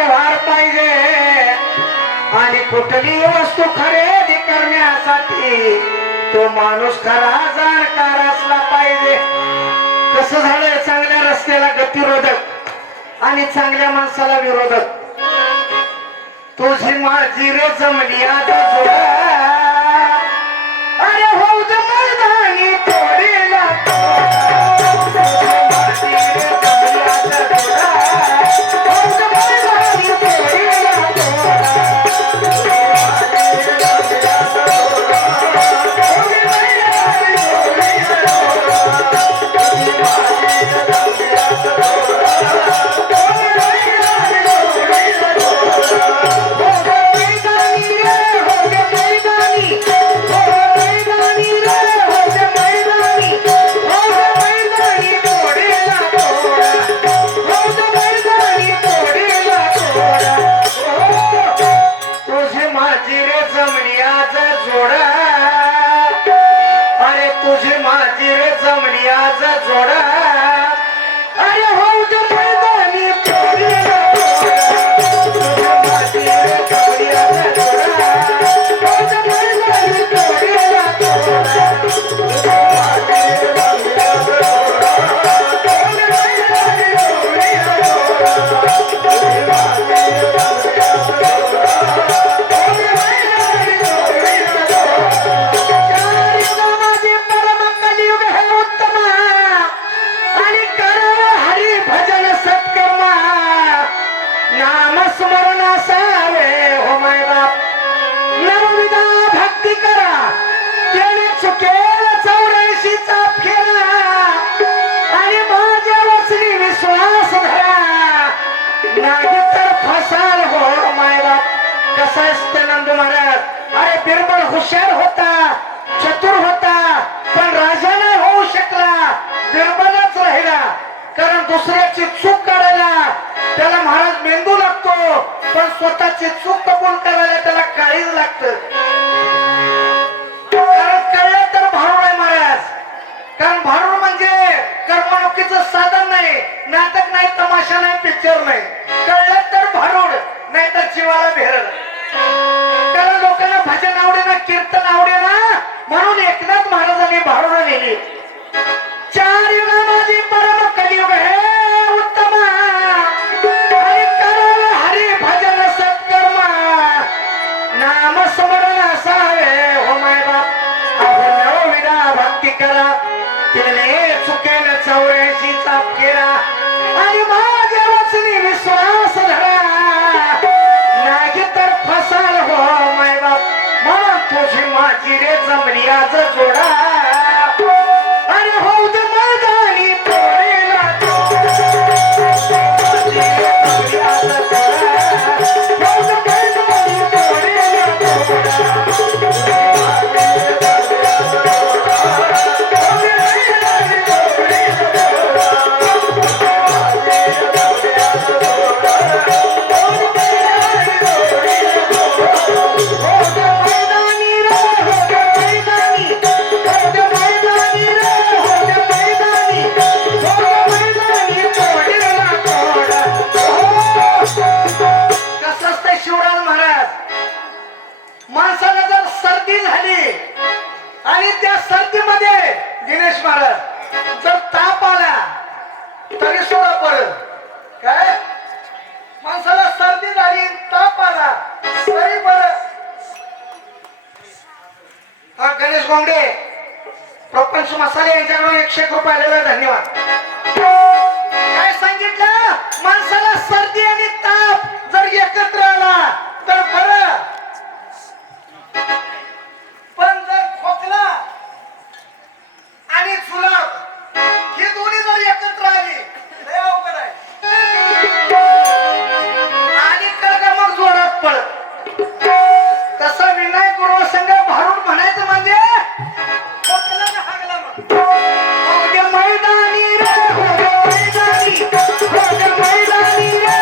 व्यवहार पाहिजे आणि कुठली वस्तू खरेदी करण्यासाठी तो माणूस खरा जाणकार असला पाहिजे. कसं झालंय, चांगल्या रस्त्याला गतिरोधक आणि चांगल्या माणसाला विरोधक. तुझी माझी रे जमली आता जोडा, अरे होऊ दे मैदानी तोडीला तुझी माझी रे जमली आज जोडा, अरे होऊ दे मैदानी तोडीला तुझी माझी रे जमली आज जोडा, होऊ दे मैदानी तोडीला स्मरण असावे हो माय बाप. नवविधा भक्ती करा, त्याने चुकेल 84चा फेरा आणि माझ्या वचनी विश्वास धरा, नाही तर फसाल हो माय बाप. कसा असते नंदू महाराज, अरे बिरबल हुशार होता, चतुर होता, पण राजा नाही होऊ शकला, बिरबलच राहिला. कारण दुसऱ्याची चूक काढायला त्याला महाराज मेंदू लागतो, पण स्वतःची चूक कबूल करायला त्याला काळीज लागतं. कारण कळलं तर भारूड आहे महाराज. कारण भारूड म्हणजे करमणुकीचं साधन नाही, नाटक नाही, तमाशा नाही, पिक्चर नाही. कळलं तर भारूड, नाही तर जीवाला भेरल. कारण लोकांना भजन आवडे ना, कीर्तन आवडे ना, म्हणून एकनाथ महाराजांनी भारूड नेली. 4 युगामध्ये परम कलियुग हे उत्तमा, हरि करावे हरि भजन सत्कर्मा, नाम स्मरण असावे हो माय बाप. आपण विना भक्ती करा, त्याने चुकेल 84चा फेरा आणि माझ्या वचनी विश्वास धरा, नाही तर फसाल हो माय बाप. म्हणून तुझी माझी रे जमली आज जोडा, अरे होऊ दे मैदानी तोडीला आणि त्या सर्दीमध्ये दिनेश महाराज जर ताप आला तरी सुद्धा परत काय माणसाला सर्दी झाली, ताप आला तरी परत. हा गणेश गोंगडे, प्रपंच मसाले यांच्याकडून 101 रुपये आलेला धन्यवाद. काय सांगितलं, माणसाला सर्दी आणि ताप जर एकत्र आला तर बरं, पण जर खोकला आणि जुलाब ही दोन्ही जर एकत्र आली लय अवघड आहे. आणि कळका मग जोरात पळ. तसं विनायक गुरु संघ भारूड म्हणायचं म्हणजे खोकला ना हागला मग मैदानी रे, मैदानी रे.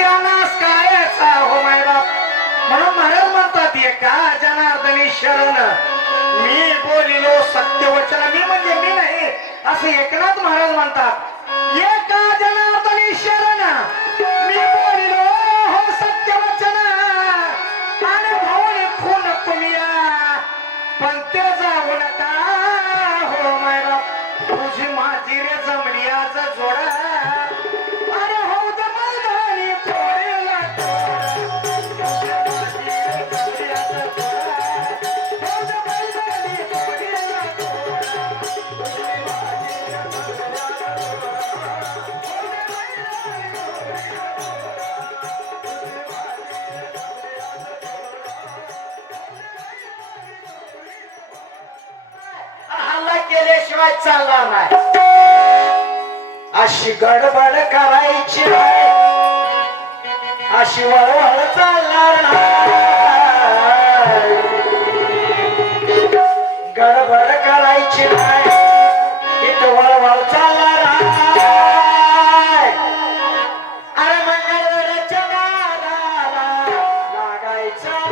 माझी अनास कायचा हो माय बाप. म्हणून महाराज म्हणतात एका जनार्दनी शरण मी बोलिलो सत्यवचन. मी म्हणजे मी नाही असं एकनाथ महाराज म्हणतात. एका जनार्दनी शरण मी बोलिलो हो सत्यवचन. आणि भाऊने खून तुम्ही पण ते जाऊ नका हो माय बाप. तुझी माझी रे जमली आज जोडा. अरे हो तर मैदानी थोडेला हल्ला केल्याशिवाय चालणार नाही. अशी गडबड करायची नाही, अशी वळवळ चालणार नाही. गडबड करायची नाही, इथं वळवळ चालणार नाही. अरे मंगळवेळेच्या नादाला लागायचं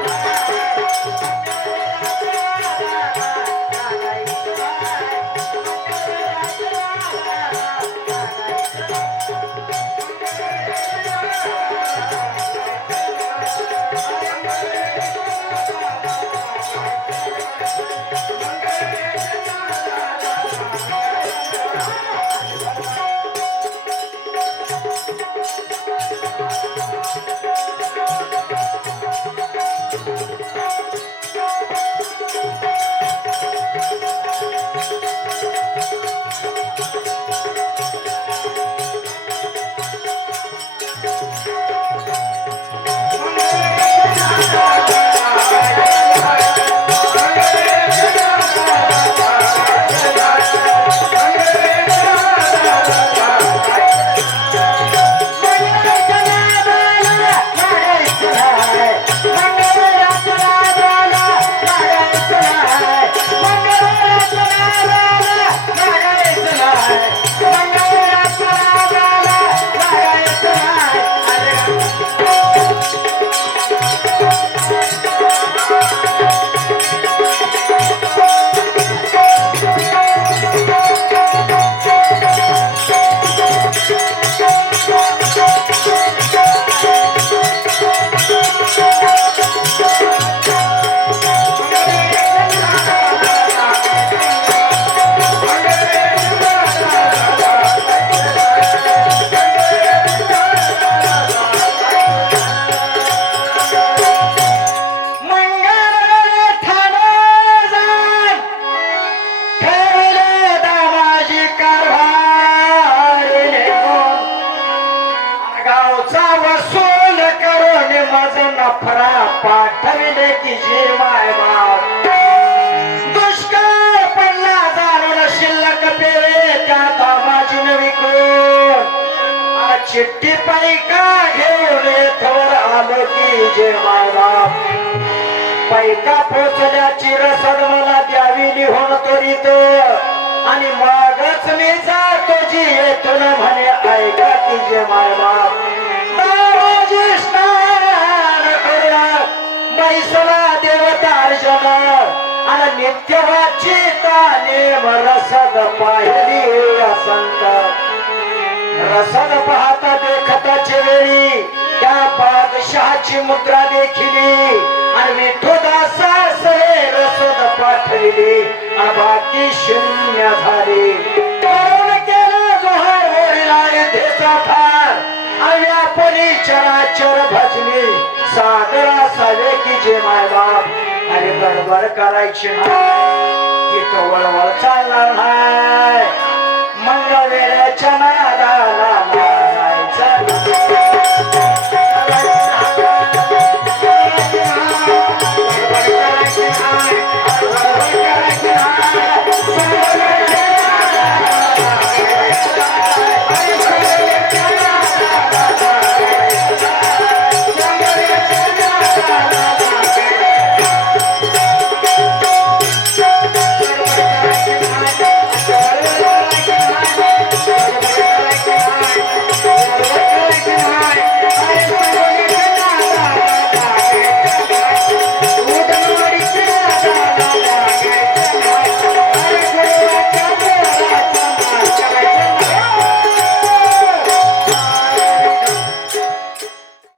पाठविले की जीवाय बाप. दुष्काळ पडला जाणून शिल्लक पेवे त्या दामाजी नवी कोण. चिठ्ठी पैका घेऊन थोर आलो की जेवाय बाप. पैका पोचल्याची रसद मला द्यावी लिहून त्वरित. आणि मगच मी जातो जी येथून म्हणे ऐका की जेवाय बाप. दामाजी स्नान करून मैसला देवतार्जन आणि नित्यवाची तालीम रसद पाहिली असंत. रसद पाहता देखताच्या वेळी त्या बादशहाची मुद्रा देखिली आणि विठोदासास रसद पाठविली आणि बाकी शून्य झाली. करून केला जोहार वडिला युद्धेचा ठार आणि व्यापनी चराचर भजनी सादर असावे की जे माय बाप. अरे गडबड करायची नाही, तिथं वळवळ चालणार नाही. मंगळवेळेच्या नाही